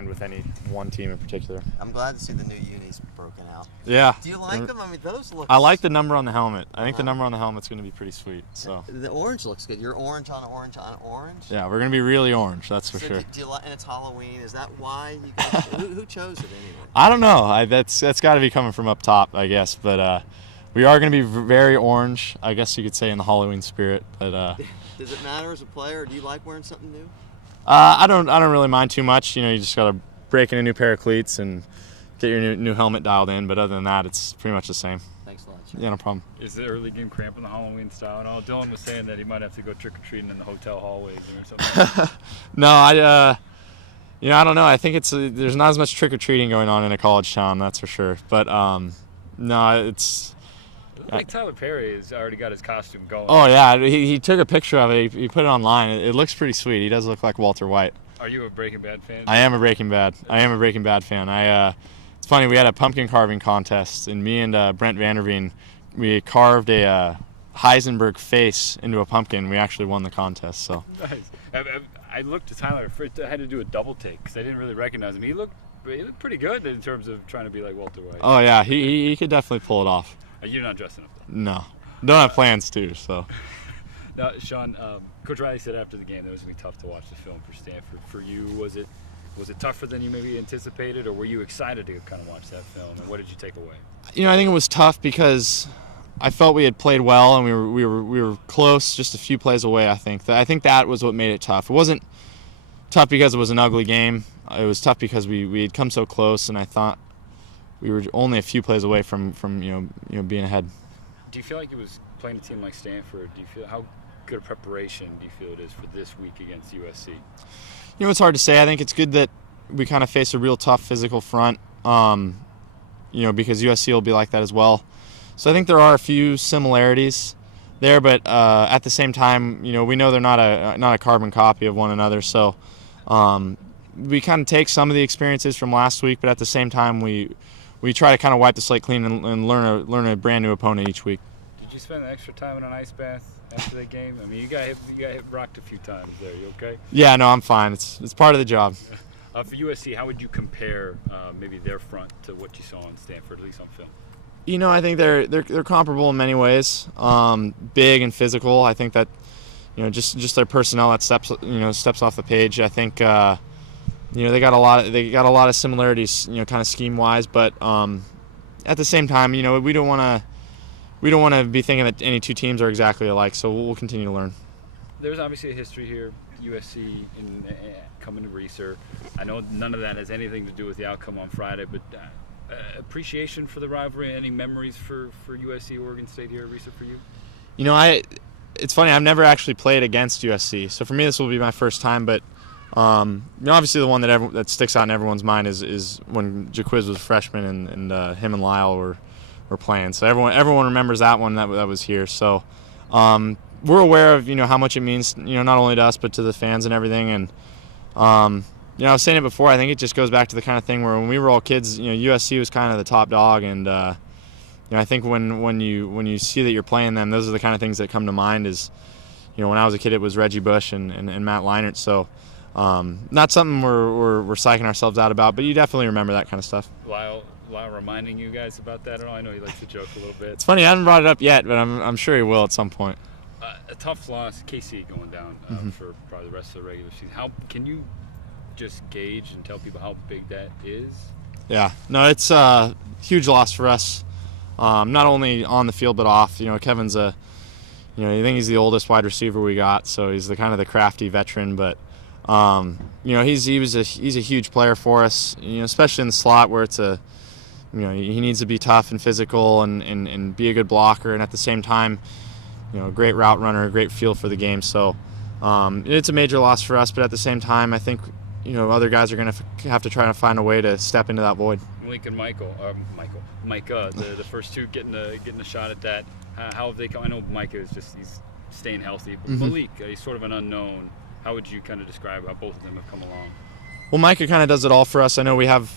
aligned with any one team in particular. I'm glad to see the new unis broken out. Yeah. Do you like them? I mean, those look... I like the number on the helmet. I think the number on the helmet's going to be pretty sweet. So the orange looks good. You're orange on orange on orange. Yeah, we're going to be really orange, that's for sure. Do you like, and it's Halloween. Is that why you guys... who chose it anyway? I don't know. That's got to be coming from up top, I guess. But we are going to be very orange, I guess you could say, in the Halloween spirit. But does it matter as a player? Do you like wearing something new? I don't really mind too much. You know, you just got to break in a new pair of cleats and get your new helmet dialed in. But other than that, it's pretty much the same. Thanks a lot, Sean. Yeah, no problem. Is the early game cramping the Halloween style? And all Dylan was saying that he might have to go trick-or-treating in the hotel hallways or something. No, I don't know. I think there's not as much trick-or-treating going on in a college town, that's for sure. But no, it's... Like Tyler Perry has already got his costume going. Oh, yeah. He took a picture of it. He put it online. It looks pretty sweet. He does look like Walter White. Are you a Breaking Bad fan? I am a Breaking Bad fan. It's funny, we had a pumpkin carving contest, and me and Brent Vanderveen, we carved a Heisenberg face into a pumpkin. We actually won the contest. So. Nice. I looked at Tyler. I had to do a double take because I didn't really recognize him. He looked pretty good in terms of trying to be like Walter White. Oh, yeah. He could definitely pull it off. You're not dressing up though. No. Don't have plans to, so. Now, Sean, Coach Riley said after the game that it was going to be tough to watch the film for Stanford. For you, was it tougher than you maybe anticipated, or were you excited to kind of watch that film, and what did you take away? You know, I think it was tough because I felt we had played well, and we were close, just a few plays away, I think. I think that was what made it tough. It wasn't tough because it was an ugly game. It was tough because we had come so close, and I thought we were only a few plays away from being ahead. Do you feel like it was playing a team like Stanford? Do you feel how good a preparation do you feel it is for this week against USC? You know, it's hard to say. I think it's good that we kind of face a real tough physical front. Because USC will be like that as well. So I think there are a few similarities there, but at the same time, you know, we know they're not a carbon copy of one another. So we kind of take some of the experiences from last week, but at the same time, we try to kind of wipe the slate clean and learn a brand new opponent each week. Did you spend extra time in an ice bath after that game? I mean, you got hit rocked a few times there. You okay? Yeah, no, I'm fine. It's part of the job. For USC, how would you compare maybe their front to what you saw in Stanford, at least on film? You know, I think they're comparable in many ways. Big and physical. I think that, you know, just their personnel that steps off the page. I think they got a lot of similarities, you know, kind of scheme wise. But at the same time, you know, we don't want to be thinking that any two teams are exactly alike. So we'll continue to learn. There's obviously a history here, USC coming to Reeser. I know none of that has anything to do with the outcome on Friday, but appreciation for the rivalry. Any memories for USC Oregon State here at Reeser for you? You know, it's funny. I've never actually played against USC, so for me this will be my first time. But you know, obviously the one that sticks out in everyone's mind is when Jaquiz was a freshman and him and Lyle were playing. So everyone remembers that one that was here. So we're aware of, you know, how much it means, you know, not only to us but to the fans and everything. And you know, I was saying it before. I think it just goes back to the kind of thing where when we were all kids, you know, USC was kind of the top dog, and you know, I think when you see that you're playing them, those are the kind of things that come to mind. Is, you know, when I was a kid, it was Reggie Bush and Matt Leinart. So not something we're psyching ourselves out about, but you definitely remember that kind of stuff. Lyle reminding you guys about that at all? I know he likes to joke a little bit. It's funny, I haven't brought it up yet, but I'm sure he will at some point. A tough loss, KC going down for probably the rest of the regular season. How can you just gauge and tell people how big that is? Yeah, no, it's a huge loss for us, not only on the field but off. You know, Kevin's you think he's the oldest wide receiver we got, so he's the kind of the crafty veteran. But you know, he's a huge player for us. You know, especially in the slot where he needs to be tough and physical and be a good blocker, and at the same time, you know, a great route runner, a great feel for the game. So it's a major loss for us, but at the same time, I think, you know, other guys are going to have to try to find a way to step into that void. Malik and Micah, the first two getting a shot at that. How have they come? I know Micah he's staying healthy, but Malik, he's sort of an unknown. How would you kind of describe how both of them have come along? Well, Micah kind of does it all for us. I know we have,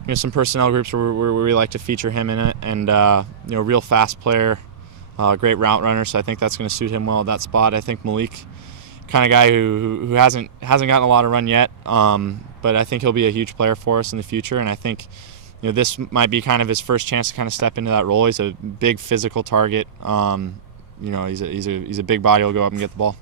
you know, some personnel groups where we like to feature him in it, and you know, real fast player, great route runner. So I think that's going to suit him well at that spot. I think Malik, kind of guy who hasn't gotten a lot of run yet, but I think he'll be a huge player for us in the future, and I think this might be kind of his first chance to kind of step into that role. He's a big physical target. He's a big body. He'll go up and get the ball.